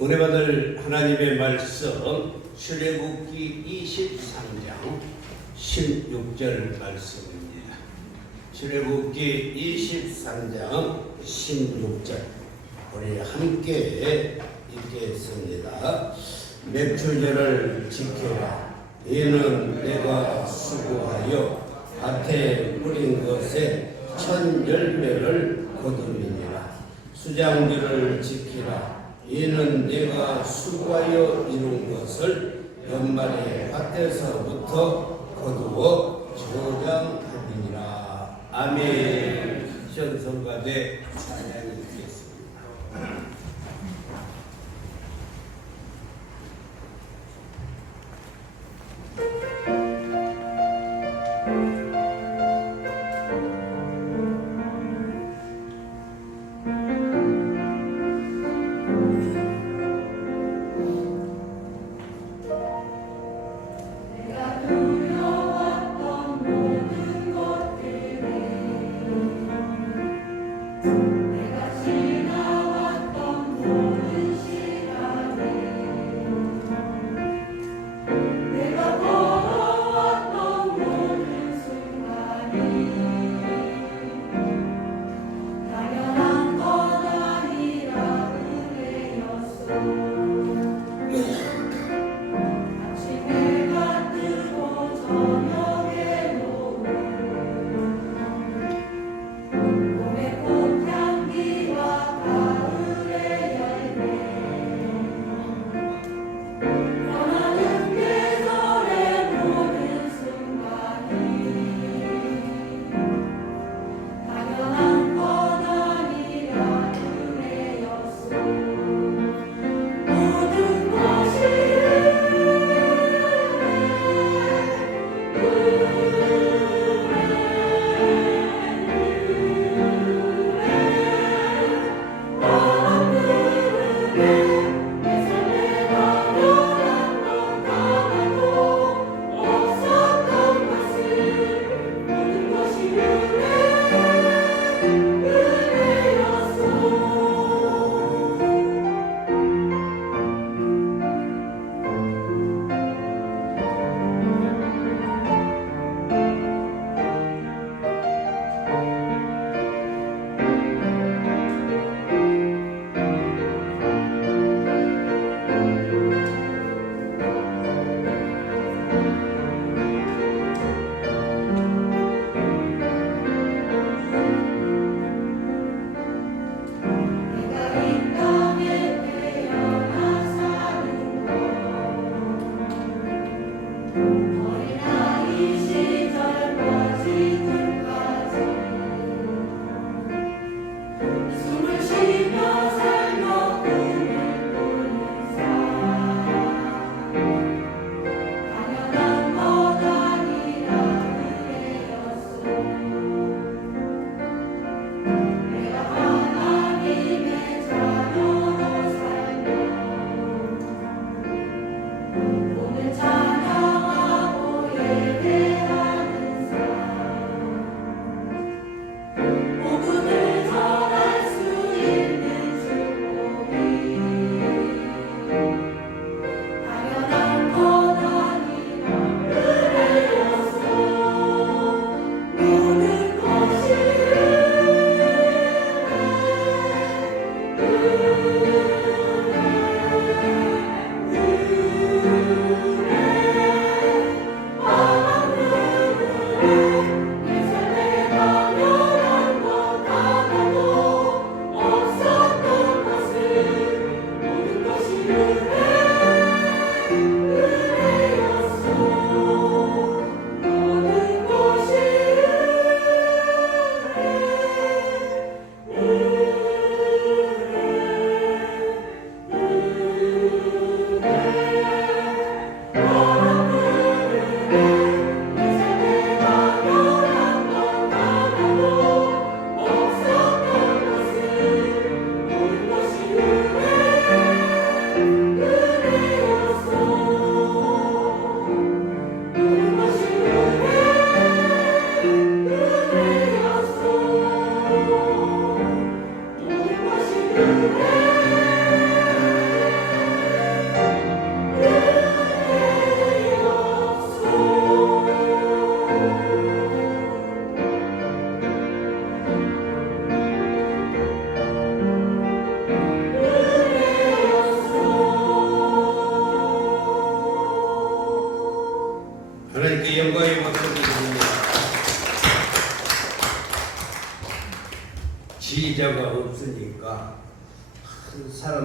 은혜 받을 하나님의 말씀 출애굽기 23장 16절 말씀입니다. 출애굽기 23장 16절 우리 함께 읽겠습니다. 맥주절을 지켜라. 이는 내가 수고하여 밭에 뿌린 것에 첫 열매를 거두리니라. 수장절을 지키라. 이는 내가 수고하여 이룬 것을 연말에 밭에서부터 거두어 저장하리니라. 아멘. 시원성가대 찬양이 있겠습니다.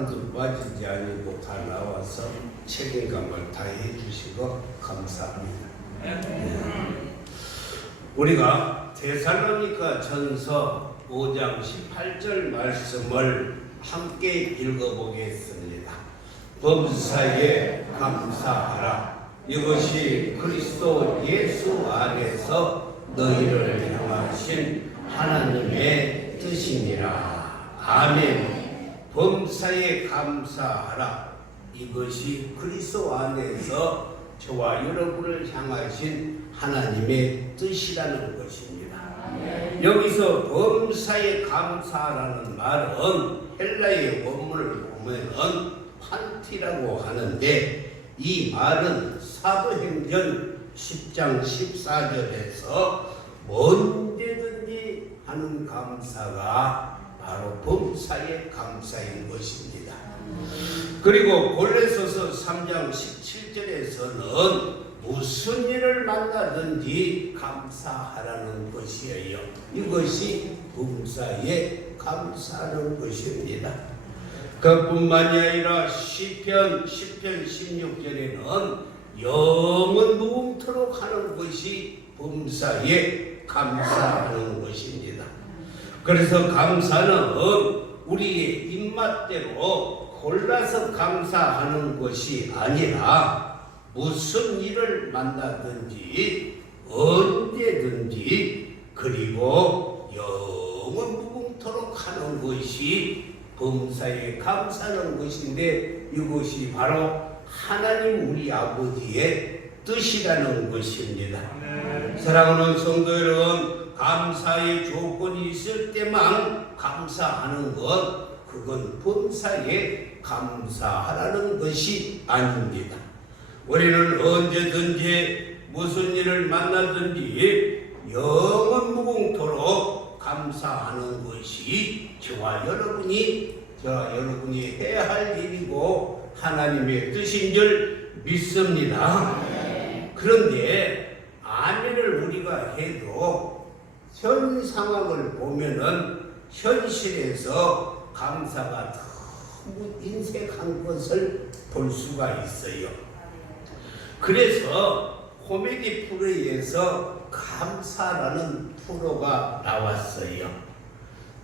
사람도 빠지지 아니고 다 나와서 책임감을 다해 주시고 감사합니다. 우리가 데살로니가 전서 5장 18절 말씀을 함께 읽어보겠습니다. 범사에 감사하라. 이것이 그리스도 예수 안에서 너희를 향하신 하나님의 뜻이니라. 아멘. 범사에 감사하라. 이것이 그리스도 안에서 저와 여러분을 향하신 하나님의 뜻이라는 것입니다. 여기서 범사에 감사라는 말은 헬라의 원문을 보면은 판티라고 하는데, 이 말은 사도행전 10장 14절에서 언제든지 하는 감사가 바로 범사에 감사인 것입니다. 그리고 골로새서 3장 17절에서는 무슨 일을 만나든지 감사하라는 것이에요. 이것이 범사에 감사하는 것입니다. 그뿐만이 아니라 시편 16절에는 영원 무궁토록 하는 것이 범사에 감사하는 것입니다. 그래서 감사는 우리의 입맛대로 골라서 감사하는 것이 아니라 무슨 일을 만나든지 언제든지 그리고 영원 무궁토록 하는 것이 범사에 감사하는 것인데, 이것이 바로 하나님 우리 아버지의 뜻이라는 것입니다. 사랑하는 성도 여러분, 감사의 조건이 있을 때만 감사하는 것, 그건 범사에 감사하라는 것이 아닙니다. 우리는 언제든지 무슨 일을 만나든지 영원 무궁토록 감사하는 것이 저와 여러분이 해야 할 일이고 하나님의 뜻인 줄 믿습니다. 그런데 아멘을 우리가 해도 현 상황을 보면은 현실에서 감사가 너무 인색한 것을 볼 수가 있어요. 그래서 코미디 프로에서 감사라는 프로가 나왔어요.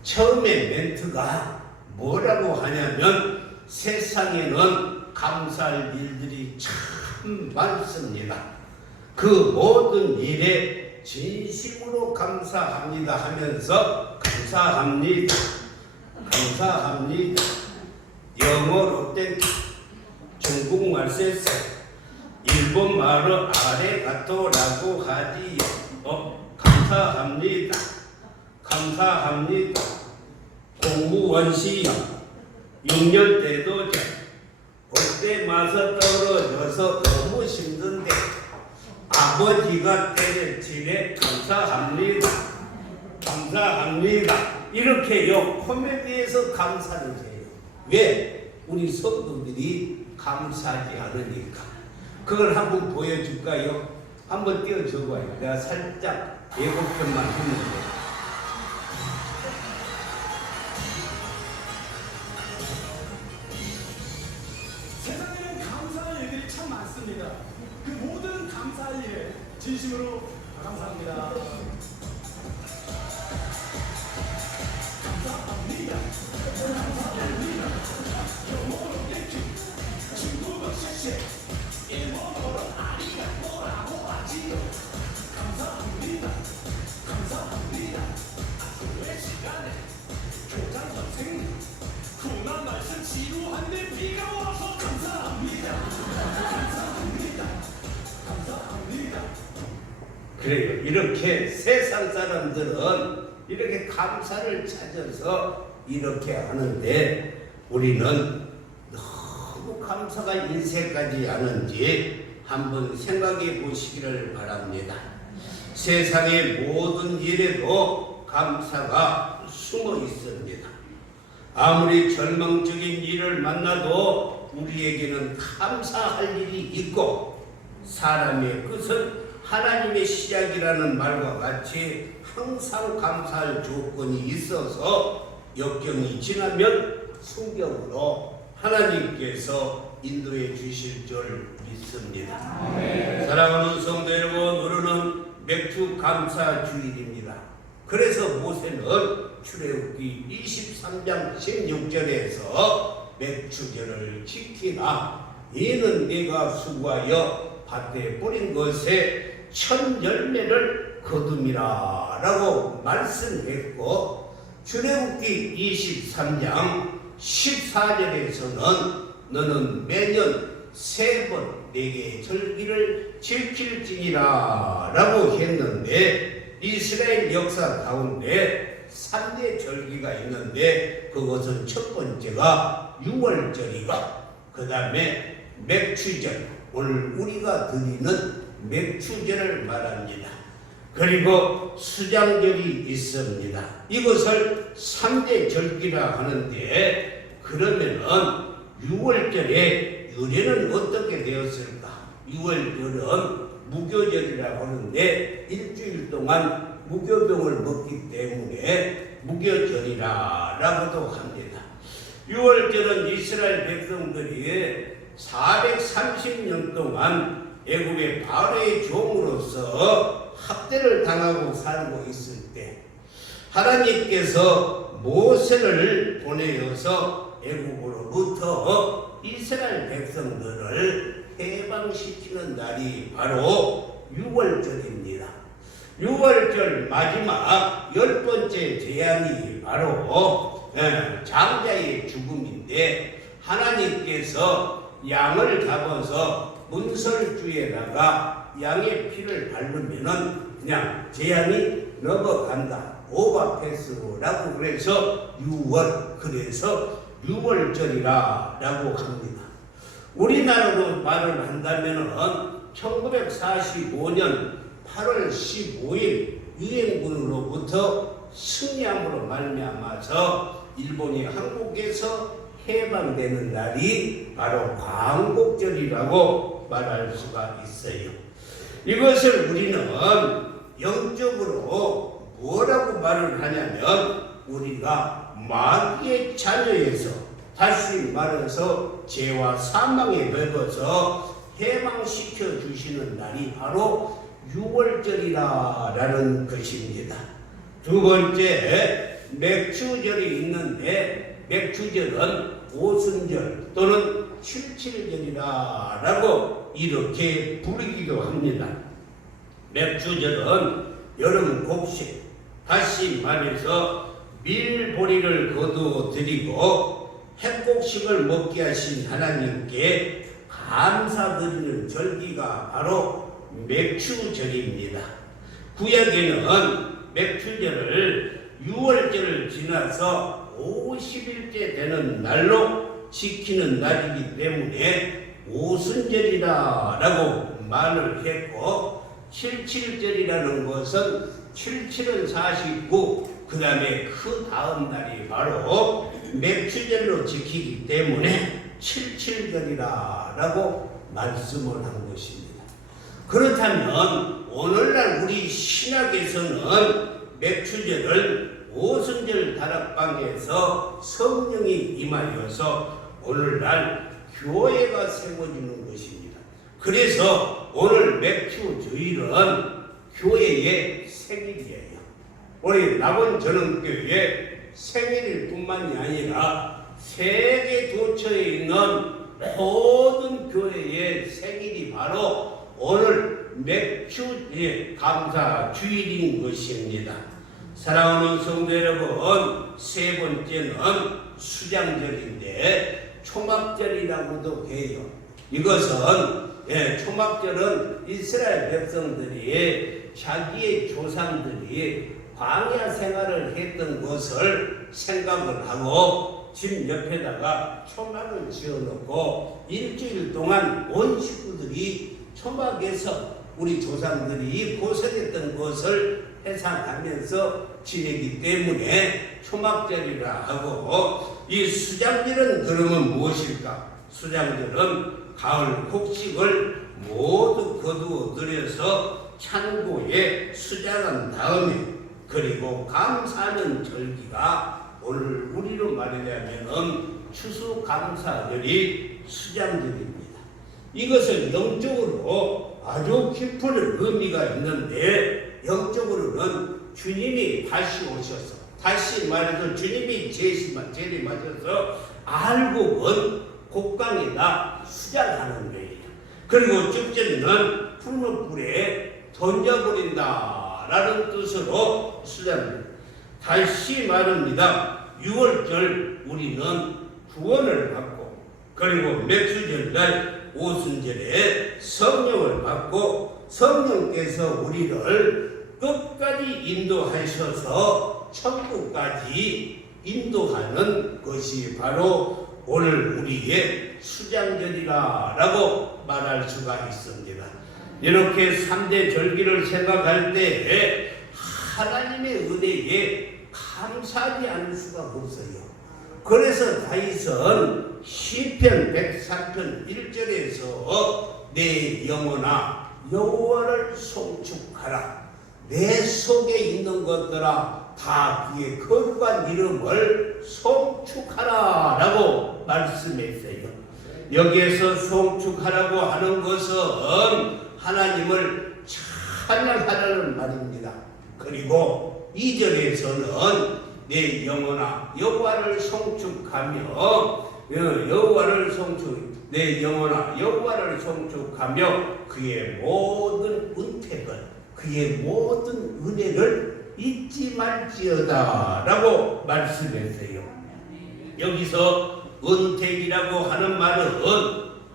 처음에 멘트가 뭐라고 하냐면, 세상에는 감사할 일들이 참 많습니다. 그 모든 일에 진심으로 감사합니다 하면서 감사합니다, 감사합니다, 영어로 된 중국말 세서 일본말로 아레가토라고 하지요. 감사합니다, 감사합니다. 공무원 시험 6년 때도 그때 맞아 떨어져서 너무 힘든데 아버지가 때려치네 감사합니다, 감사합니다. 이렇게요 코미디에서 감사를 해요. 왜? 우리 성도들이 감사하지 않으니까. 그걸 한번 보여줄까요? 한번 띄워줘봐요. 내가 살짝 예고편만 하면 돼요. 세상에는 감사할 일들이 참 많습니다. 그 모든 감사할 일에 진심으로 감사합니다. 감사합니다. 감사합니다. 영어로 땡큐, 중국어 쉐쉐, 일본어로 아리가또라고 하지요. 감사합니다. 감사합니다. 학교의 시간에 교장 선생님 훈한 말씀 지루한데 비가 와서 감사합니다. 감사합니다. 감사합니다. 그래요. 이렇게 세상 사람들은 이렇게 감사를 찾아서 이렇게 하는데, 우리는 너무 감사가 인색하지 않은지 한번 생각해 보시기를 바랍니다. 세상의 모든 일에도 감사가 숨어 있습니다. 아무리 절망적인 일을 만나도 우리에게는 감사할 일이 있고, 사람의 끝은 하나님의 시작이라는 말과 같이 항상 감사할 조건이 있어서 역경이 지나면 순경으로 하나님께서 인도해 주실 줄 믿습니다. 사랑하는 성도 여러분, 오늘은 맥주 감사 주일입니다. 그래서 모세는 출애굽기 23장 16절에서 맥주절을 지키라. 이는 네가 수고하여 밭에 뿌린 것에 첫 열매를 거둠이라 라고 말씀했고, 출애굽기 23장 14절에서는 너는 매년 3번 내게 절기를 지킬지니라 라고 했는데, 이스라엘 역사 가운데 3대 절기가 있는데 그것은 첫 번째가 6월절이고, 그 다음에 맥주절, 오늘 우리가 드리는 맥주절을 말합니다. 그리고 수장절이 있습니다. 이것을 3대 절기라 하는데, 그러면은 6월절에 유래는 어떻게 되었을까? 6월절은 무교절이라고 하는데 일주일 동안 무교병을 먹기 때문에 무교절이라고도 합니다. 6월절은 이스라엘 백성들이 430년 동안 애굽의 바로의 종으로서 학대를 당하고 살고 있을 때 하나님께서 모세를 보내어서 애굽으로부터 이스라엘 백성들을 해방시키는 날이 바로 6월절입니다. 6월절 마지막 10번째 재앙이 바로 장자의 죽음인데, 하나님께서 양을 잡아서 문설주에다가 양의 피를 바르면은 그냥 재앙이 넘어간다. 오버패스라고 그래서 6월, 그래서 6월절이라고 합니다. 우리나라로 말을 한다면은 1945년 8월 15일 유엔군으로부터 승리함으로 말미암아서 일본이 한국에서 해방되는 날이 바로 광복절이라고 말할 수가 있어요. 이것을 우리는 영적으로 뭐라고 말을 하냐면, 우리가 마귀의 자녀에서, 다시 말해서 죄와 사망에 걸려서 해방시켜 주시는 날이 바로 6월절이라는 것입니다. 두 번째, 맥주절이 있는데, 맥주절은 오순절 또는 칠칠절이라고 이렇게 부르기도 합니다. 맥주절은 여름 곡식, 다시 말해서 밀보리를 거두어 드리고 핵곡식을 먹게 하신 하나님께 감사드리는 절기가 바로 맥주절입니다. 구약에는 맥주절을 6월절을 지나서 50일째 되는 날로 지키는 날이기 때문에 오순절이라고 말을 했고, 77절이라는 것은 77은 49, 그 다음에 그 다음 날이 바로 맥주절로 지키기 때문에 77절이라고 말씀을 한 것입니다. 그렇다면 오늘날 우리 신학에서는 맥주절을 오순절 다락방에서 성령이 임하여서 오늘날 교회가 세워지는 것입니다. 그래서 오늘 맥주주일은 교회의 생일이에요. 우리 낙원전원교회 생일일 뿐만이 아니라 세계 도처에 있는 모든 교회의 생일이 바로 오늘 맥주의 감사 주일인 것입니다. 사랑하는 성도 여러분, 세 번째는 수장절인데 초막절이라고도 해요. 이것은 초막절은 이스라엘 백성들이 자기의 조상들이 광야 생활을 했던 것을 생각을 하고 집 옆에다가 초막을 지어놓고 일주일 동안 온 식구들이 초막에서 우리 조상들이 고생했던 것을 회상하면서 지내기 때문에 초막절이라 하고, 이 수장절은 그러면 무엇일까? 수장절은 가을 곡식을 모두 거두어 들여서 창고에 수장한 다음에, 그리고 감사하는 절기가 오늘 우리로 말하자면은 추수감사절이 수장절입니다. 이것은 영적으로 아주 깊은 의미가 있는데, 영적으로는 주님이 다시 오셔서, 다시 말해서 주님이 재림하셔서 알곡은 곡강에다 수장하는 거예요. 그리고 쭉전은 푸른 불에 던져버린다라는 뜻으로 수장합니다. 다시 말합니다. 6월절 우리는 구원을 받고, 그리고 맥주절날 오순절에 성령을 받고, 성령께서 우리를 끝까지 인도하셔서 천국까지 인도하는 것이 바로 오늘 우리의 수장절이라고 말할 수가 있습니다. 이렇게 3대 절기를 생각할 때 하나님의 은혜에 감사하지 않을 수가 없어요. 그래서 다윗은 시편 103편 1절에서 내 영혼아 여호와를 송축하라. 내 속에 있는 것들아 다 그의 거룩한 이름을 송축하라 라고 말씀했어요. 여기에서 송축하라고 하는 것은 하나님을 찬양하라는 말입니다. 그리고 2절에서는 내 영혼아 여호와를 송축하며 내 영혼아 여호와를 송축하며 그의 모든 은택을, 그의 모든 은혜를 잊지 말지어다 라고 말씀했어요. 여기서 은택이라고 하는 말은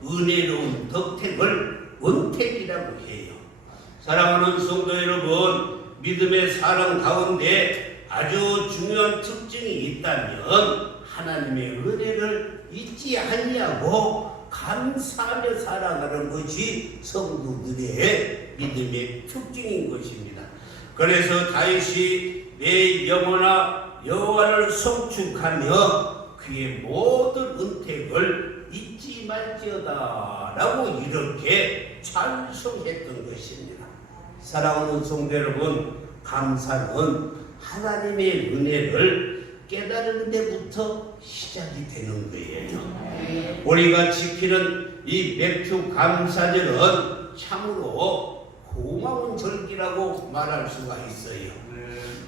은혜로운 덕택을 은택이라고 해요. 사랑하는 성도 여러분, 믿음의 사랑 가운데 아주 중요한 특징이 있다면 하나님의 은혜를 잊지 아니하고 감사하며 살아가는 것이 성도들의 믿음의 특징인 것입니다. 그래서 다윗이 내 영혼아 여호와를 송축하며 그의 모든 은택을 잊지 말지어다 라고 이렇게 찬송했던 것입니다. 사랑하는 성도 여러분, 감사는 하나님의 은혜를 깨달은 데부터 시작이 되는 거예요. 우리가 지키는 이 맥주 감사절은 참으로 고마운 절기라고 말할 수가 있어요.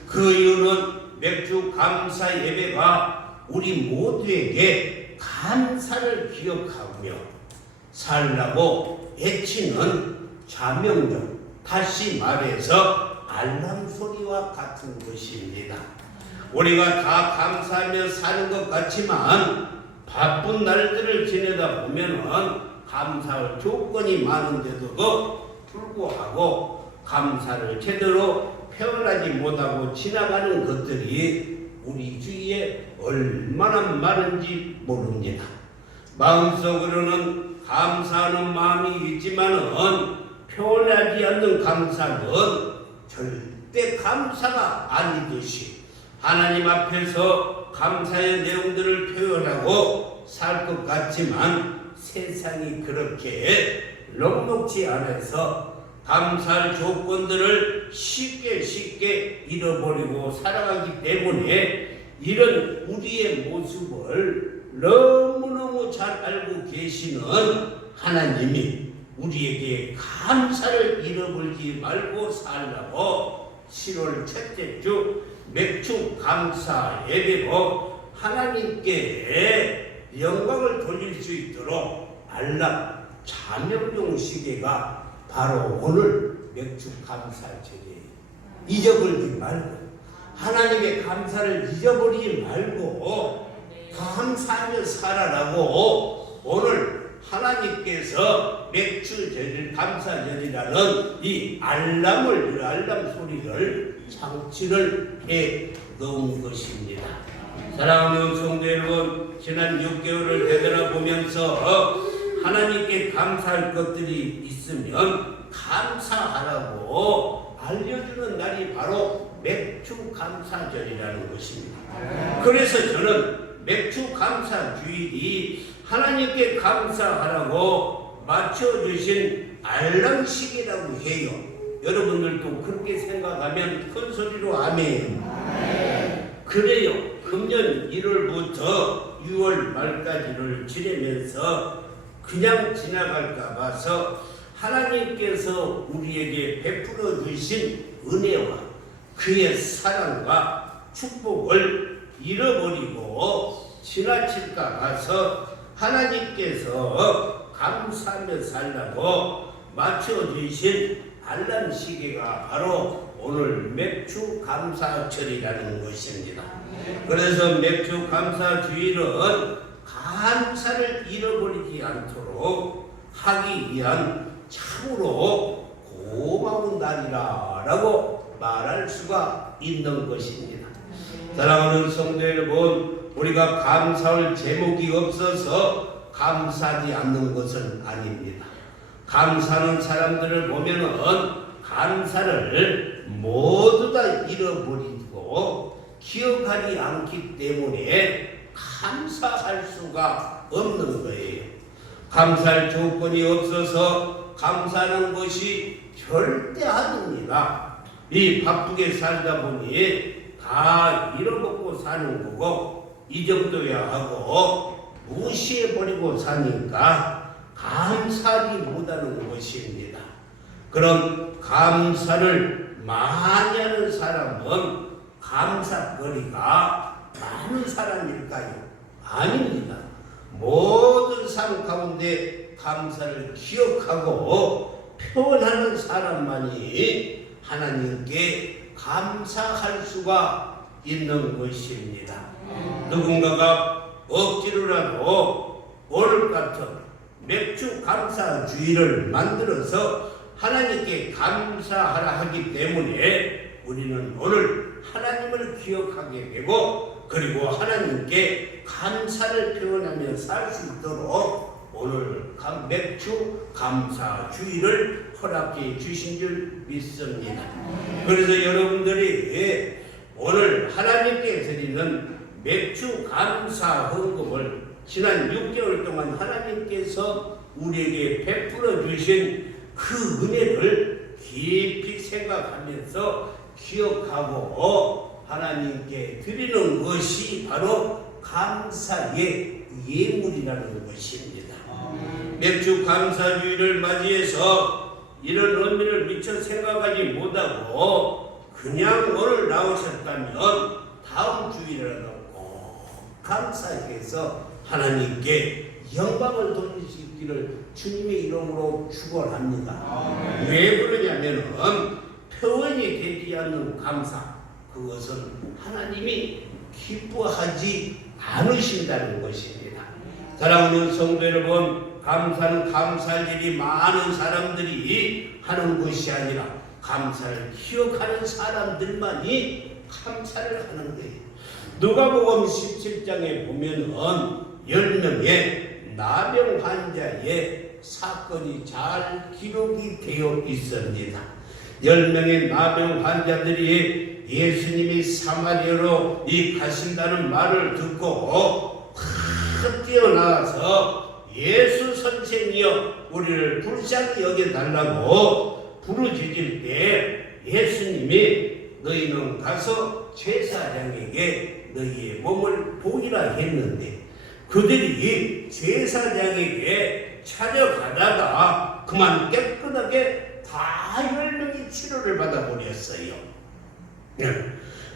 그 이유는 맥주 감사 예배가 우리 모두에게 감사를 기억하며 살라고 애치는 자명령, 다시 말해서 알람 소리와 같은 것입니다. 우리가 다 감사하며 사는 것 같지만 바쁜 날들을 지내다 보면은 감사할 조건이 많은데도 불구하고 감사를 제대로 표현하지 못하고 지나가는 것들이 우리 주위에 얼마나 많은지 모릅니다. 마음속으로는 감사하는 마음이 있지만은 표현하지 않는 감사는 절대 감사가 아니듯이 하나님 앞에서 감사의 내용들을 표현하고 살 것 같지만 세상이 그렇게 녹록지 않아서 감사할 조건들을 쉽게 잃어버리고 살아가기 때문에 이런 우리의 모습을 너무너무 잘 알고 계시는 하나님이 우리에게 감사를 잃어버리지 말고 살라고 7월 첫째 주 맥주 감사 예배로 하나님께 영광을 돌릴 수 있도록 알람 자명용 시계가 바로 오늘 맥주 감사절이에요. 잊어버리지 말고 하나님의 감사를 잊어버리지 말고 감사하며 살아라고 오늘 하나님께서 맥주절 감사절이라는 이 알람 소리를 장치를 해 놓은 것입니다. 사랑하는 성도 여러분, 지난 6개월을 되돌아보면서 하나님께 감사할 것들이 있으면 감사하라고 알려주는 날이 바로 맥주 감사절이라는 것입니다. 그래서 저는 맥주 감사 주일이 하나님께 감사하라고 맞춰주신 알람식이라고 해요. 여러분들도 그렇게 생각하면 큰 소리로 아멘. 그래요. 금년 1월부터 6월 말까지를 지내면서 그냥 지나갈까 봐서 하나님께서 우리에게 베풀어 주신 은혜와 그의 사랑과 축복을 잃어버리고 지나칠까 봐서 하나님께서 감사하며 살라고 맞춰주신 알람 시계가 바로 오늘 맥주 감사절이라는 것입니다. 그래서 맥주 감사주일은 감사를 잃어버리지 않도록 하기 위한 참으로 고마운 날이라고 말할 수가 있는 것입니다. 사랑하는 성도 여러분, 우리가 감사할 제목이 없어서 감사하지 않는 것은 아닙니다. 감사하는 사람들을 보면은 감사를 모두 다 잃어버리고 기억하지 않기 때문에 감사할 수가 없는 거예요. 감사할 조건이 없어서 감사하는 것이 절대 아닙니다. 이 바쁘게 살다 보니 다 잃어먹고 사는 거고 잊어둬야 하고 무시해버리고 사니까 감사하지 못하는 것입니다. 그럼 감사를 많이 하는 사람은 감사거리가 많은 사람일까요? 아닙니다. 모든 삶 가운데 감사를 기억하고 표현하는 사람만이 하나님께 감사할 수가 있는 것입니다. 누군가가 억지로라도 오늘 같은 맥주 감사주의를 만들어서 하나님께 감사하라 하기 때문에 우리는 오늘 하나님을 기억하게 되고 그리고 하나님께 감사를 표현하며 살 수 있도록 오늘 맥주 감사주의를 허락해 주신 줄 믿습니다. 그래서 여러분들이 오늘 하나님께 드리는 맥주 감사 헌금을 지난 6개월 동안 하나님께서 우리에게 베풀어 주신 그 은혜를 깊이 생각하면서 기억하고 하나님께 드리는 것이 바로 감사의 예물이라는 것입니다. 맥주 감사주의를 맞이해서 이런 의미를 미처 생각하지 못하고 그냥 오늘 나오셨다면 다음 주일이라도 꼭 감사해서 하나님께 영광을 돌릴 수 있기를 주님의 이름으로 축원합니다. 왜 그러냐면은 표현이 되지 않는 감사, 그것은 하나님이 기뻐하지 않으신다는 것입니다. 사랑하는 성도 여러분, 감사는 감사할 일이 많은 사람들이 하는 것이 아니라 감사를 기억하는 사람들만이 감사를 하는 거예요. 누가복음 17장에 보면은 10명의 나병 환자의 사건이 잘 기록이 되어 있습니다. 10명의 나병 환자들이 예수님이 사마리아로 가신다는 말을 듣고 확 뛰어나와서 예수 선생이여 우리를 불쌍히 여겨달라고 부르짖을 때 예수님이 너희는 가서 제사장에게 너희의 몸을 보이라 했는데 그들이 제사장에게 찾아가다가 그만 깨끗하게 다 10명이 치료를 받아버렸어요.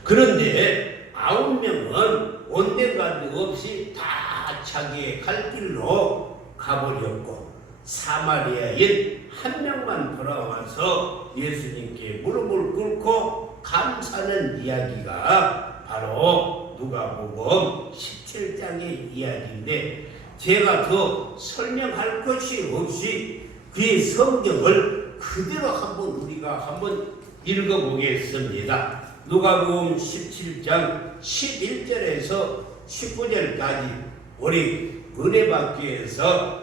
그런데 9명은 온데간데 없이 다 자기의 갈 길로 가버렸고 사마리아인 1명만 돌아와서 예수님께 무릎을 꿇고 감사하는 이야기가 바로 누가복음 17장의 이야기인데 제가 더 설명할 것이 없이 그의 성경을 그대로 우리가 읽어보겠습니다. 누가복음 17장 11절에서 19절까지 우리 은혜받기 위해서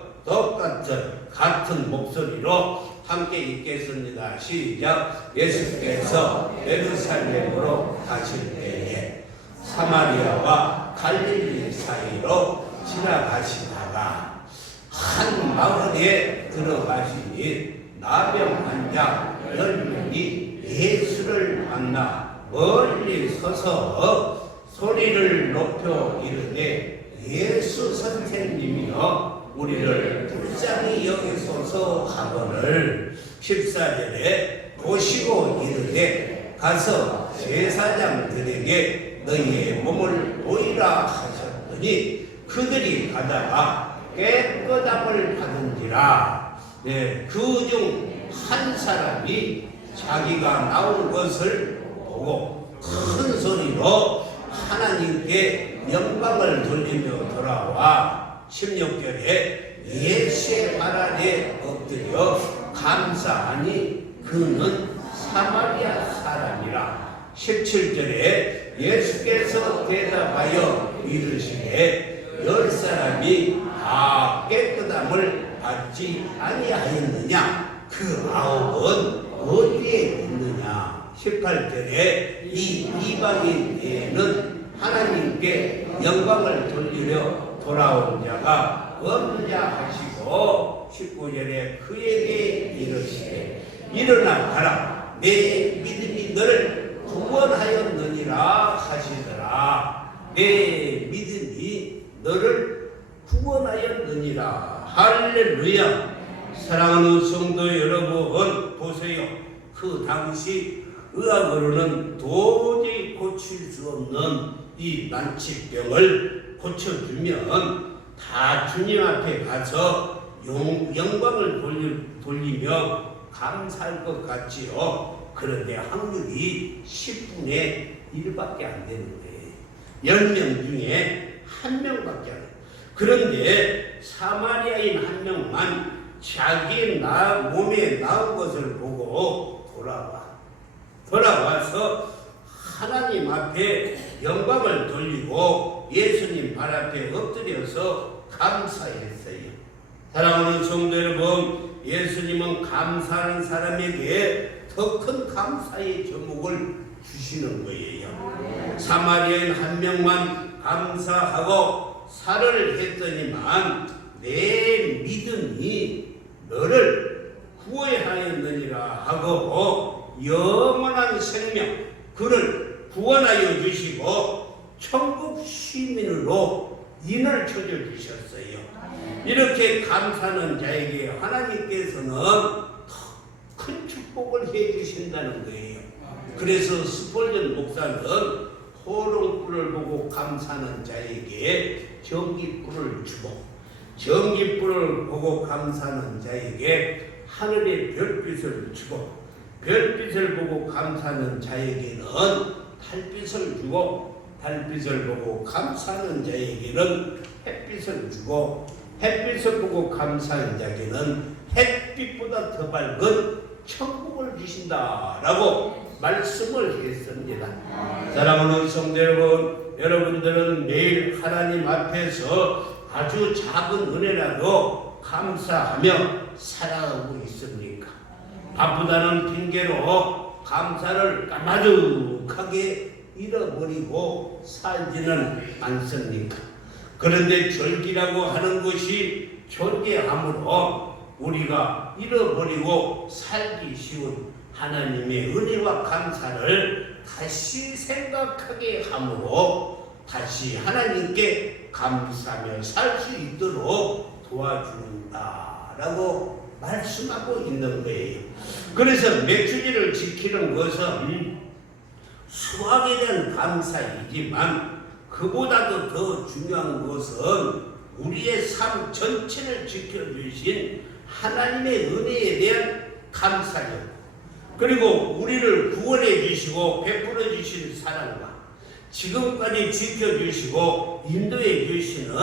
같은 목소리로 함께 읽겠습니다. 시작. 예수께서 예루살렘으로 가실 때에 사마리아와 갈릴리 사이로 지나가시다가 한 마을에 들어가시니 나병 환자 10명이 예수를 만나 멀리 서서 소리를 높여 이르되 예수 선생님이여 우리를 불쌍히 여기소서 하거늘 14절에 보시고 이르되 가서 제사장들에게 너희의 몸을 보이라 하셨더니 그들이 가다가 깨끗함을 받은지라. 그 중 한 사람이 자기가 나온 것을 보고 큰 소리로 하나님께 영광을 돌리며 돌아와 16절에 예수의 발 아래 엎드려 감사하니 그는 사마리아 사람이라. 17절에 예수께서 대답하여 이르시되 10사람이 다 깨끗함을 받지 아니하였느냐? 그 9은 어디에 있느냐? 18절에 이 이방인에는 하나님께 영광을 돌리려 돌아온 자가 없느냐 하시고 19절에 그에게 이르시되 일어나 가라 내 믿음이 너를 구원하였느니라 하시더라. 내 믿음이 너를 구원하였느니라. 할렐루야. 사랑하는 성도 여러분, 보세요. 그 당시 의학으로는 도저히 고칠 수 없는 이 난치병을 고쳐주면 다 주님 앞에 가서 영광을 돌리며 감사할 것 같지요. 그런데 확률이 10분의 1밖에 안 되는데 10명 중에 1명밖에 안 돼요. 그런데 사마리아인 1명만 자기 몸에 나온 것을 보고 돌아와서 하나님 앞에 영광을 돌리고 예수님 발 앞에 엎드려서 감사했어요. 사랑하는 성도 여러분, 예수님은 감사하는 사람에게 더 큰 감사의 제목을 주시는 거예요. 사마리아인 1명만 감사하고 살을 했더니만 내 믿음이 너를 구원하였느니라 하고 영원한 생명 그를 구원하여 주시고 천국 시민으로 인을 쳐줘 주셨어요. 이렇게 감사하는 자에게 하나님께서는 더 큰 축복을 해 주신다는 거예요. 그래서 스폴전 목사는 호롱불을 보고 감사하는 자에게 전기불을 주고 전기불을 보고 감사하는 자에게 하늘의 별빛을 주고 별빛을 보고 감사하는 자에게는 달빛을 주고 달빛을 보고 감사하는 자에게는 햇빛을 주고 햇빛을 보고 감사하는 자에게는 햇빛보다 더 밝은 천국을 주신다라고 말씀을 했습니다. 사랑하는 성도 여러분, 여러분들은 매일 하나님 앞에서 아주 작은 은혜라도 감사하며 살아가고 있습니까? 바쁘다는 핑계로 감사를 까마득하게 잃어버리고 살지는 않습니까? 그런데 절기라고 하는 것이 절개함으로 우리가 잃어버리고 살기 쉬운 하나님의 은혜와 감사를 다시 생각하게 함으로 다시 하나님께 감사하며 살 수 있도록 도와준다라고 말씀하고 있는 거예요. 그래서 메추리를 지키는 것은 수확에 대한 감사이지만 그보다도 더 중요한 것은 우리의 삶 전체를 지켜주신 하나님의 은혜에 대한 감사였고 그리고 우리를 구원해 주시고 베풀어 주신 사랑과 지금까지 지켜주시고 인도해 주시는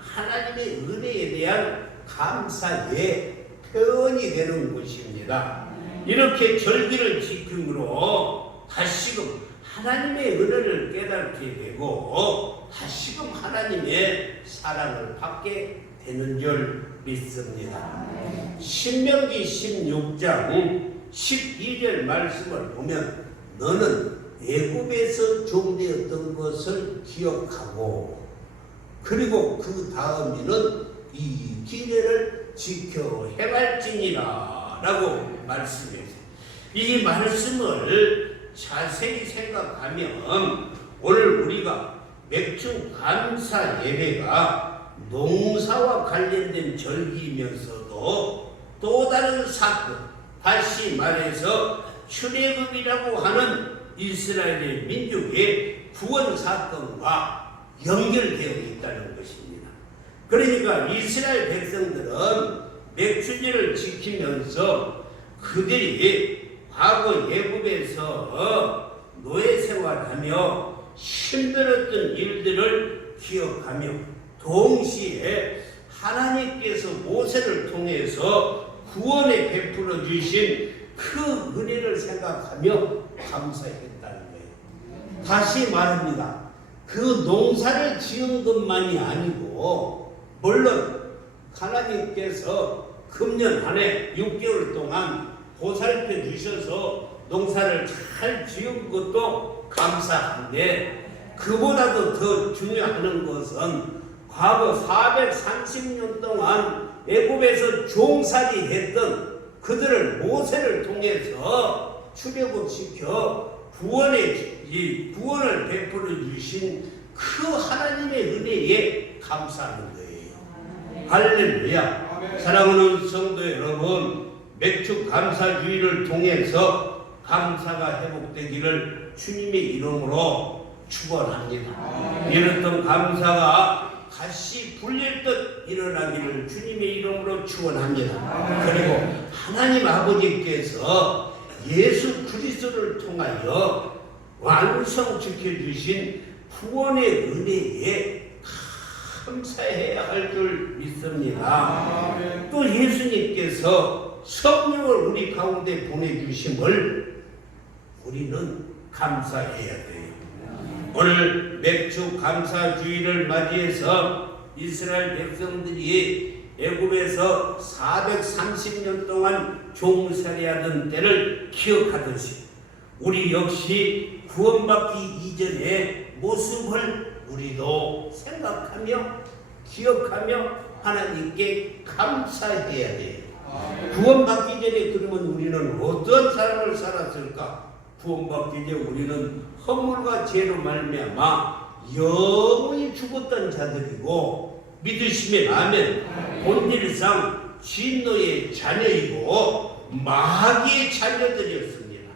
하나님의 은혜에 대한 감사의 표현이 되는 것입니다. 이렇게 절기를 지킴으로 다시금 하나님의 은혜를 깨닫게 되고 다시금 하나님의 사랑을 받게 되는 줄 믿습니다. 신명기 16장 12절 말씀을 보면 너는 애굽에서 종되었던 것을 기억하고 그리고 그 다음에는 이 기례를 지켜 행할지니라 라고 말씀했어요. 이 말씀을 자세히 생각하면 오늘 우리가 맥주 감사 예배가 농사와 관련된 절기이면서도 또 다른 사건, 다시 말해서 출애굽이라고 하는 이스라엘 민족의 구원 사건과 연결되어 있다는 것입니다. 그러니까 이스라엘 백성들은 맥주제를 지키면서 그들이 과거 애굽에서 노예 생활하며 힘들었던 일들을 기억하며 동시에 하나님께서 모세를 통해서 구원에 베풀어 주신 그 은혜를 생각하며 감사했다는 거예요. 다시 말합니다. 그 농사를 지은 것만이 아니고 물론 하나님께서 금년 한 해 6개월 동안 보살펴 주셔서 농사를 잘 지은 것도 감사한데 그보다도 더 중요한 것은 과거 430년 동안 애굽에서 종살이 했던 그들을 모세를 통해서 출애굽시켜 구원을 베풀어 주신 그 하나님의 은혜에 감사하는 거예요. 할렐루야. 사랑하는 성도 여러분, 맥주 감사주의를 통해서 감사가 회복되기를 주님의 이름으로 축원합니다. 이랬던 감사가 다시 불릴 듯 일어나기를 주님의 이름으로 축원합니다. 그리고 하나님 아버지께서 예수 그리스도를 통하여 완성시켜 주신 구원의 은혜에 감사해야 할 줄 믿습니다. 또 예수님께서 성령을 우리 가운데 보내주심을 우리는 감사해야 돼요. 오늘 맥주 감사주의를 맞이해서 이스라엘 백성들이 애굽에서 430년 동안 종살이하던 때를 기억하듯이 우리 역시 구원받기 이전의 모습을 우리도 생각하며 기억하며 하나님께 감사해야 돼요. 구원받기 전에 그러면 우리는 어떤 삶을 살았을까? 구원받기 전에 우리는 허물과 죄로 말미암아 영원히 죽었던 자들이고 믿으시면 아멘. 본질상 진노의 자녀이고 마귀의 자녀들이었습니다.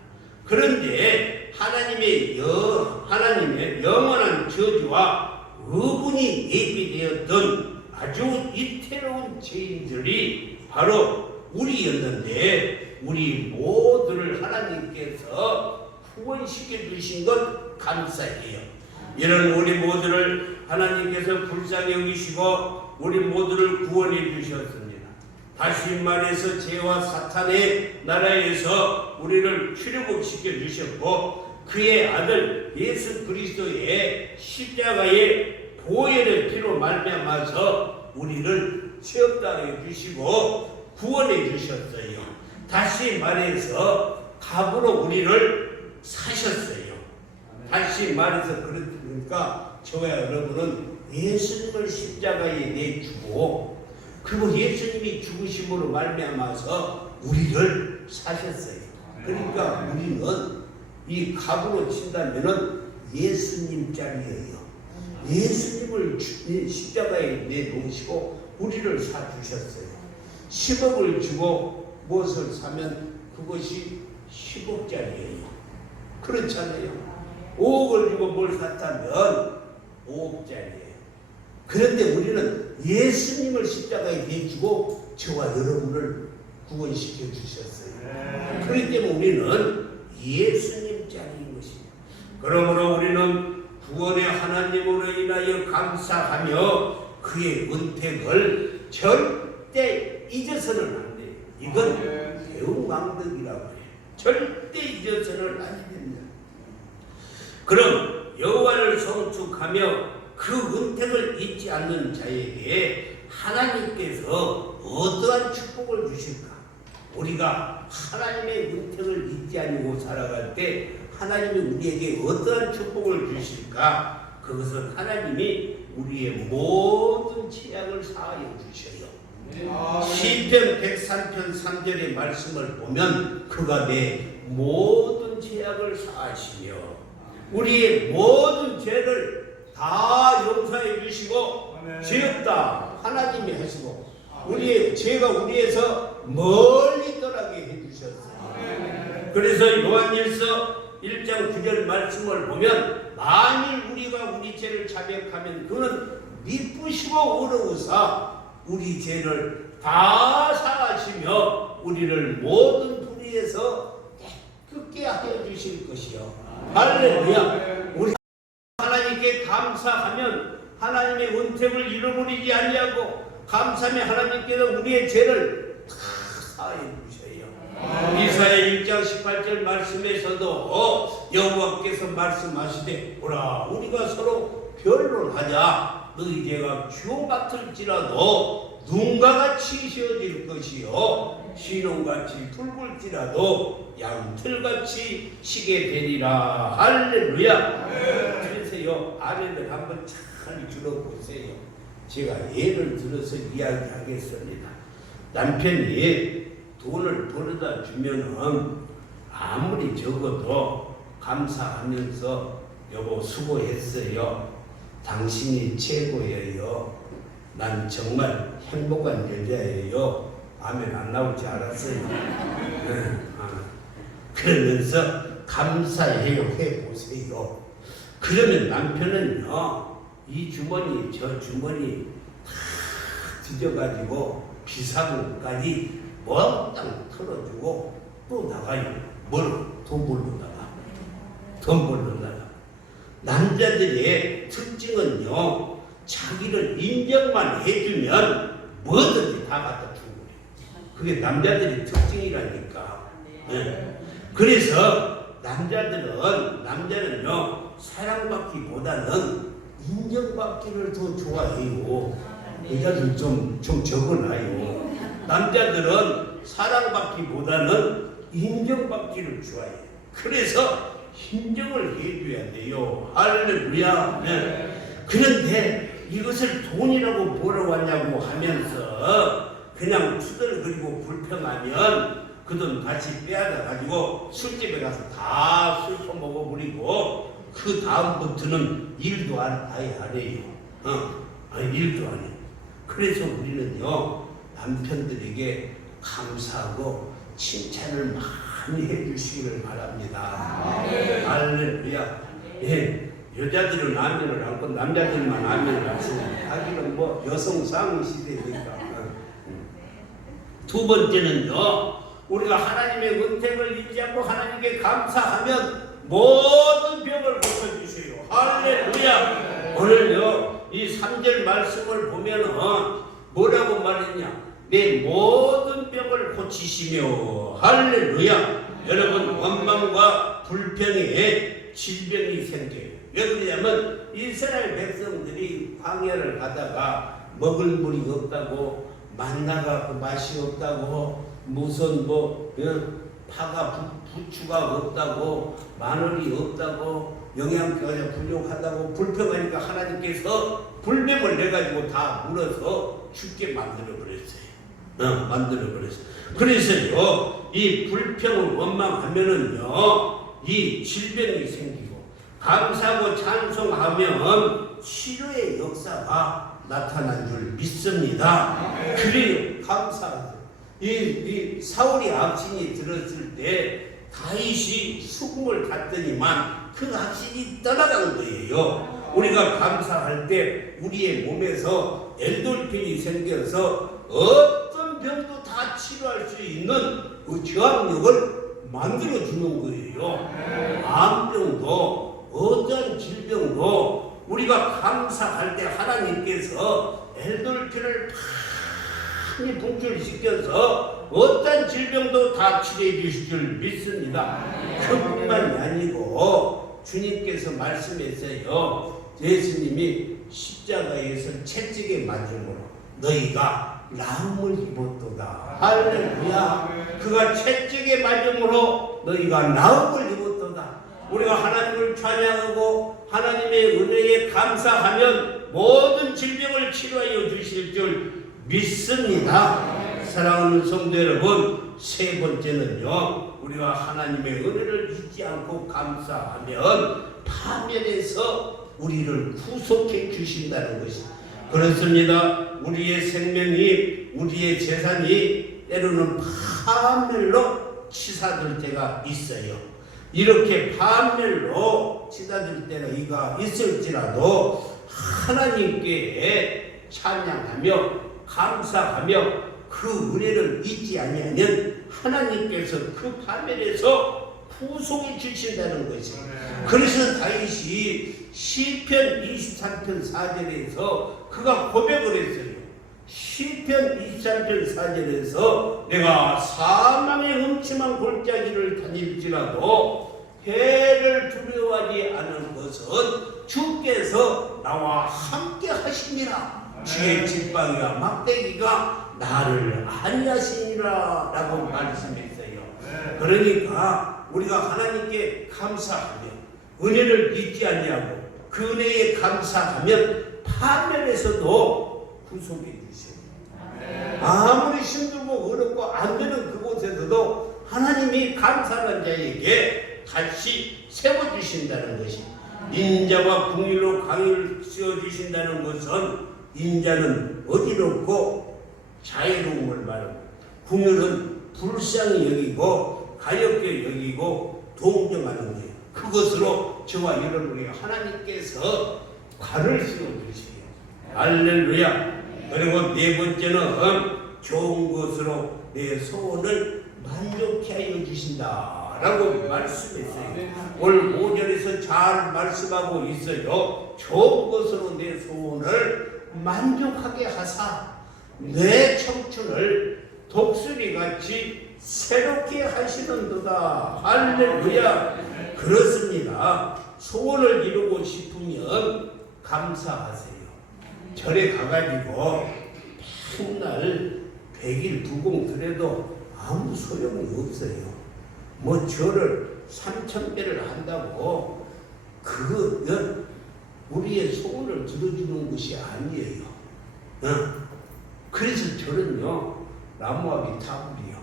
그런데 하나님의 영원한 저주와 의분이 예비되었던 아주 이태로운 죄인들이 바로 우리였는데 우리 모두를 하나님께서 구원시켜 주신 것 감사해요. 이런 우리 모두를 하나님께서 불쌍히 여기시고 우리 모두를 구원해 주셨습니다. 다시 말해서 죄와 사탄의 나라에서 우리를 출애굽시켜 주셨고 그의 아들 예수 그리스도의 십자가의 보혈의 피로 말미암아서 우리를 취업당해 주시고 구원해 주셨어요. 다시 말해서 값으로 우리를 사셨어요. 다시 말해서 그러니까 저와 여러분은 예수님을 십자가에 내주고 그리고 예수님이 죽으심으로 말미암아서 우리를 사셨어요. 그러니까 우리는 이 값으로 친다면은 예수님 짝이에요. 예수님을 십자가에 내놓으시고 우리를 사주셨어요. 10억을 주고 무엇을 사면 그것이 10억짜리예요. 그렇잖아요. 5억을 주고 뭘 샀다면 5억짜리예요. 그런데 우리는 예수님을 십자가에 내주고 저와 여러분을 구원시켜 주셨어요. 그렇기 때문에 우리는 예수님 짝인 것입니다. 그러므로 우리는 구원의 하나님으로 인하여 감사하며 그의 은택을 절대 잊어서는 안 돼요. 이건 대웅왕덕이라고 해요. 절대 잊어서는 안 됩니다. 그럼 여호와를 송축하며 그 은택을 잊지 않는 자에게 하나님께서 어떠한 축복을 주실까? 우리가 하나님의 은택을 잊지 않고 살아갈 때 하나님이 우리에게 어떠한 축복을 주실까? 그것은 하나님이 우리의 모든 죄악을 사하여 주셔요. 시편 103편 3절의 말씀을 보면 그가 내 모든 죄악을 사하시며 우리의 모든 죄를 다 다 용서해 주시고 죄 없다 하나님이 하시고 우리의 죄가 우리에서 멀리 떠나게 해주셨어요. 그래서 요한일서 1장 9절 말씀을 보면 만일 우리가 우리 죄를 자백하면 그는 미쁘시고 어려우사 우리 죄를 다 사하시며 우리를 모든 불의에서 깨끗게 하여 주실 것이요. 할렐루야. 우리 하나님께 감사하면 하나님의 은택을 잃어버리지 아니하고 감사하며 하나님께서 우리의 죄를 다 사하여 주셔요. 이사야 1장 18절 말씀에서도 여호와께서 말씀하시되 보라 우리가 서로 변론하자 너희 죄가 주홍 같을지라도 눈과 같이 휘어질 것이요 신홍같이 붉을지라도 양털같이 시게 되리라. 할렐루야. 그래서요 아래를 한번 잘 들어보세요. 제가 예를 들어서 이야기하겠습니다. 남편이 돈을 벌어다 주면은 아무리 적어도 감사하면서 여보 수고했어요. 당신이 최고예요. 난 정말 행복한 여자예요. 아멘 안 나올지 알았어요. 그러면서 감사해요 해보세요. 그러면 남편은요 이 주머니 저 주머니 다 뒤져가지고 비상금까지 몽땅 털어주고 또 나가요. 뭘? 돈 벌러 나가. 돈 벌러 나가. 남자들의 특징은요 자기를 인정만 해주면 뭐든지 다 갖다 주는 거예요. 그게 남자들의 특징이라니까. 네. 그래서 남자는요 사랑받기보다는 인정받기를 더 좋아해요. 여자들 좀 적어놔요. 남자들은 사랑받기보다는 인정받기를 좋아해요. 그래서 인정을 해줘야 돼요. 할렐루야. 네. 그런데 이것을 돈이라고 뭐라고 하냐고 하면서 그냥 투덜거리고 불평하면 그 돈 다시 빼앗아 가지고 술집에 가서 다 술 퍼먹어버리고 그 다음부터는 일도 아예 안 해요. 일도 안 해요. 그래서 우리는요 남편들에게 감사하고 칭찬을 많이 해주시기를 바랍니다. 할렐루야. 예, 여자들은 아멘을 하고 남자들만 아멘을 하시는 하기는 뭐 여성 상위 시대니까. 두 번째는요 우리가 하나님의 은택을 잊지 않고 하나님께 감사하면 모든 병을 고쳐주세요. 할렐루야. 오늘요 이 3절 말씀을 보면은 뭐라고 말했냐 내 모든 병을 고치시며 할렐루야. 여러분 원망과 불평에 질병이 생겨요. 왜 그러냐면 이스라엘 백성들이 광야를 가다가 먹을 물이 없다고 만나가 맛이 없다고 무슨 파가 부추가 없다고 마늘이 없다고 영양가가 부족하다고 불평하니까 하나님께서 불뱀을 내가지고 다 물어서 죽게 만들어버렸어요. 만들어버렸어요. 그래서요 이 불평을 원망하면은요 이 질병이 생기고 감사하고 찬송하면 치료의 역사가 나타난 줄 믿습니다. 그래요 감사하세요. 이 사울이 악신이 들었을 때 다윗이 수금을 탔더니만 그 악신이 떠나간 거예요. 우리가 감사할 때 우리의 몸에서 엔돌핀이 생겨서 어떤 병도 다 치료할 수 있는 그 저항력을 만들어주는 거예요. 암병도 어떤 질병도 우리가 감사할 때 하나님께서 엔돌핀을 많이 분출시켜서 어떤 질병도 다 치료해 주실 줄 믿습니다. 그뿐만이 아니고 주님께서 말씀했어요. 예수님이 십자가에서 채찍에 맞음으로 너희가 나음을 입었도다. 할렐루야. 그가 채찍에 맞음으로 너희가 나음을 입었도다. 우리가 하나님을 찬양하고 하나님의 은혜에 감사하면 모든 질병을 치료하여 주실 줄 믿습니다. 사랑하는 성도 여러분, 세 번째는요 우리가 하나님의 은혜를 잊지 않고 감사하면 파멸에서 우리를 구속해 주신다는 것이 그렇습니다. 우리의 생명이 우리의 재산이 때로는 파멸로 치사될 때가 있어요. 이렇게 파멸로 치사될 때가 이가 있을지라도 하나님께 찬양하며 감사하며 그 은혜를 잊지 아니하면 하나님께서 그 파멸에서 구속해 주신다는 것이. 그래서 다윗이 시편 23편 4절에서 그가 고백을 했어요. 시편 23편 4절에서 내가 사망의 음침한 골짜기를 다닐지라도 해를 두려워하지 않은 것은 주께서 나와 함께 하시니라. 주의 지팡이와 막대기가 나를 안위하시니라 라고 말씀했어요. 그러니까 우리가 하나님께 감사하며 은혜를 잊지 아니하고 그 은혜에 감사하면 파멸에서도 구속해 주셔요. 아무리 힘들고 어렵고 안 되는 그곳에서도 하나님이 감사하는 자에게 다시 세워주신다는 것이, 인자와 긍휼로 강을 씌워주신다는 것은 인자는 어지럽고 자유로움을 말하고 긍휼은 불쌍히 여기고 가볍게 여기고 동정하는 거예요. 그것으로 저와 여러분에게 하나님께서 관을 씌워주시요. 할렐루야. 그리고 네 번째는 좋은 것으로 내 소원을 만족케 하여 주신다 라고 말씀했어요. 오늘 5절에서 잘 말씀하고 있어요. 좋은 것으로 내 소원을 만족하게 하사 내 청춘을 독수리같이 새롭게 하시는도다. 할렐루야. 그렇습니다. 소원을 이루고 싶으면 감사하세요. 절에 가가지고 맨날 100일 부공 드려도 아무 소용이 없어요. 뭐 절을 3000배를 한다고 우리의 소원을 들어주는 것이 아니에요. 그래서 절은요 나무하기 타불이요.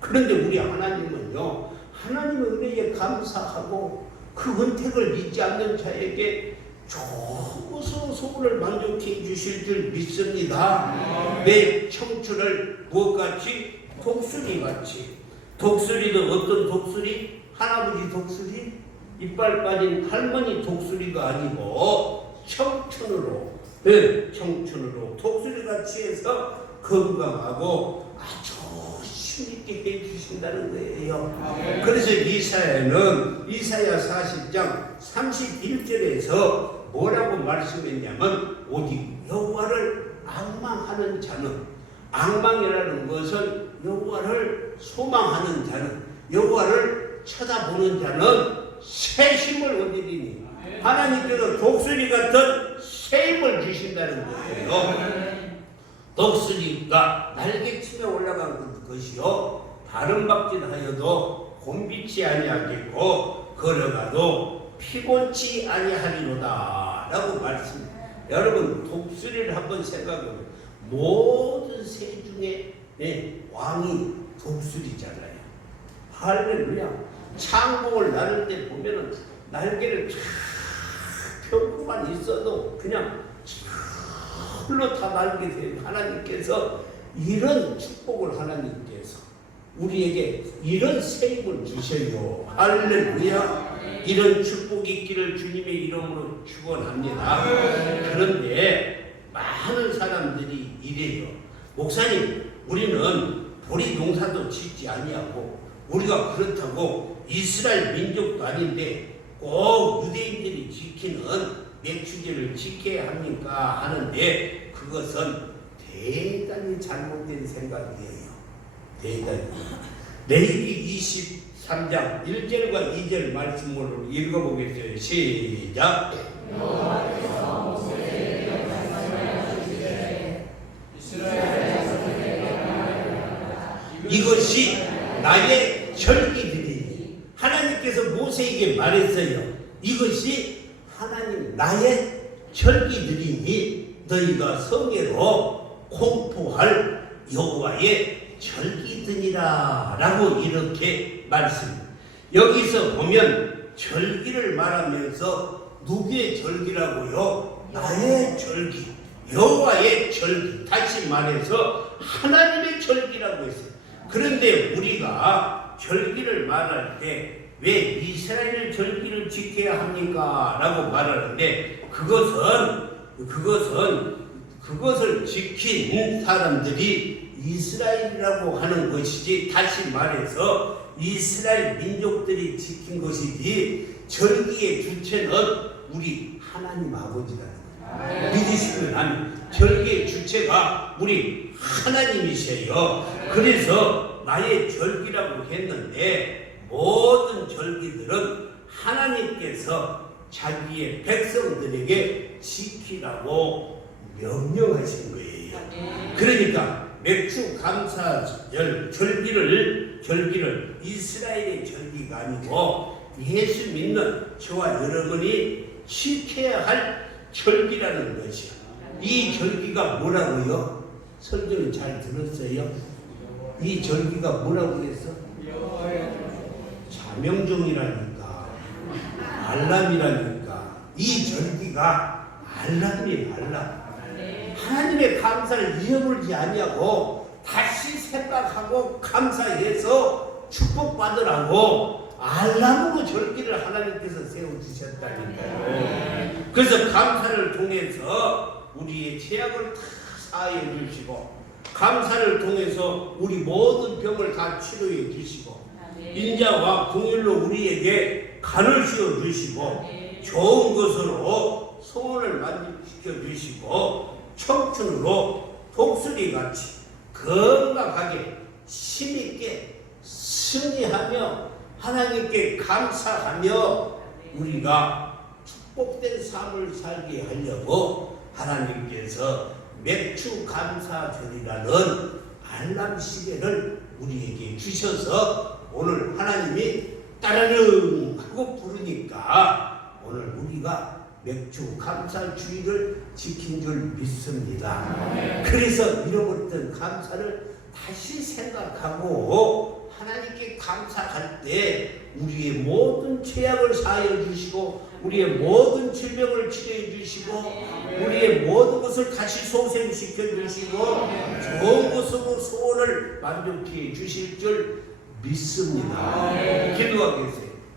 그런데 우리 하나님은요, 하나님의 은혜에 감사하고 그 은택을 잊지 않는 자에게 좋은 것으로 소원을 만족해 주실 줄 믿습니다. 내 청춘을 무엇같이? 독수리같이. 독수리도 어떤 독수리? 할아버지 독수리? 이빨 빠진 할머니 독수리가 아니고 청춘으로, 청춘으로 독수리같이 해서 건강하고 아주 힘있게 해주신다는 거예요. 그래서 이사야 40장 31절에서 뭐라고 말씀했냐면, 오직 여호와를 앙망하는 자는, 앙망이라는 것은 여호와를 소망하는 자는, 여호와를 쳐다보는 자는 새 힘을 얻으리니, 하나님께서 독수리 같은 새 힘을 주신다는 거예요. 독수리가 날개치며 올라간 것이요, 다른 박진하여도 곤비치 아니하겠고 걸어가도 피곤치 아니하리로다 라고 말씀합니다. 여러분, 독수리를 한번 생각해보면 모든 새 중에 왕이 독수리잖아요. 할렐루야. 창공을 나를 때 보면은 날개를 쫙 펴고만 있어도 그냥 홀로 다 날게 돼요. 하나님께서 이런 축복을, 하나님께서 우리에게 이런 새 힘을 주셔요. 할렐루야. 이런 축복이 있기를 주님의 이름으로 축원합니다. 그런데 많은 사람들이 이래요. 목사님, 우리는 보리 농사도 짓지 아니하고 우리가 그렇다고 이스라엘 민족도 아닌데 꼭 유대인들이 지키는 맥주제를 지켜야 합니까? 하는데 그것은 대단히 잘못된 생각이에요. 대단히. 레위기 23장 1절과 2절 말씀으로 읽어보겠어요. 시작. 이것이 나의 절기들이니, 하나님께서 모세에게 말했어요. 이것이 하나님 나의 절기들이니 너희가 성회로 공포할 여호와의 절기들이라 라고 이렇게 말씀. 여기서 보면 절기를 말하면서 누구의 절기라고요? 나의 절기, 여호와의 절기. 다시 말해서 하나님의 절기라고 했어요. 그런데 우리가 절기를 말할 때 왜 이스라엘 절기를 지켜야 합니까? 라고 말하는데 그것을 지킨 사람들이 이스라엘이라고 하는 것이지, 다시 말해서 이스라엘 민족들이 지킨 것이지, 절기의 주체는 우리 하나님 아버지라는 거예요. 믿으시면 아멘. 절기의 주체가 우리 하나님이세요. 그래서 나의 절기라고 했는데, 모든 절기들은 하나님께서 자기의 백성들에게 지키라고 명령하신 거예요. 그러니까 맥주 감사절 절기를 이스라엘의 절기가 아니고 예수 믿는 저와 여러분이 지켜야 할 절기라는 것이야. 이 절기가 뭐라고요? 설교는 잘 들었어요? 이 절기가 뭐라고 했어? 자명종이라니까, 알람이라니까. 이 절기가 알람이에요, 알람. 하나님의 감사를 잃어버리지 아니하고 다시 생각하고 감사해서 축복받으라고 알람으로 절기를 하나님께서 세워주셨다니까요. 그래서 감사를 통해서 우리의 죄악을 다 사하여 주시고, 감사를 통해서 우리 모든 병을 다 치료해 주시고, 인자와 긍휼로 우리에게 간을 씌워 주시고, 좋은 것으로 소원을 만족시켜 주시고, 청춘으로 독수리같이 건강하게 힘있게 승리하며 하나님께 감사하며 우리가 축복된 삶을 살게 하려고 하나님께서 맥주 감사절이라는 알람 시계를 우리에게 주셔서 오늘 하나님이 따르릉 하고 부르니까 오늘 우리가 맥주 감사주의를 지킨 줄 믿습니다. 그래서 잃어버렸던 감사를 다시 생각하고 하나님께 감사할 때 우리의 모든 죄악을 사하여 주시고, 우리의 모든 질병을 치료해 주시고, 우리의 모든 것을 다시 소생시켜 주시고, 좋은 것으로 소원을 만족해 주실 줄 믿습니다. 기도하겠어요.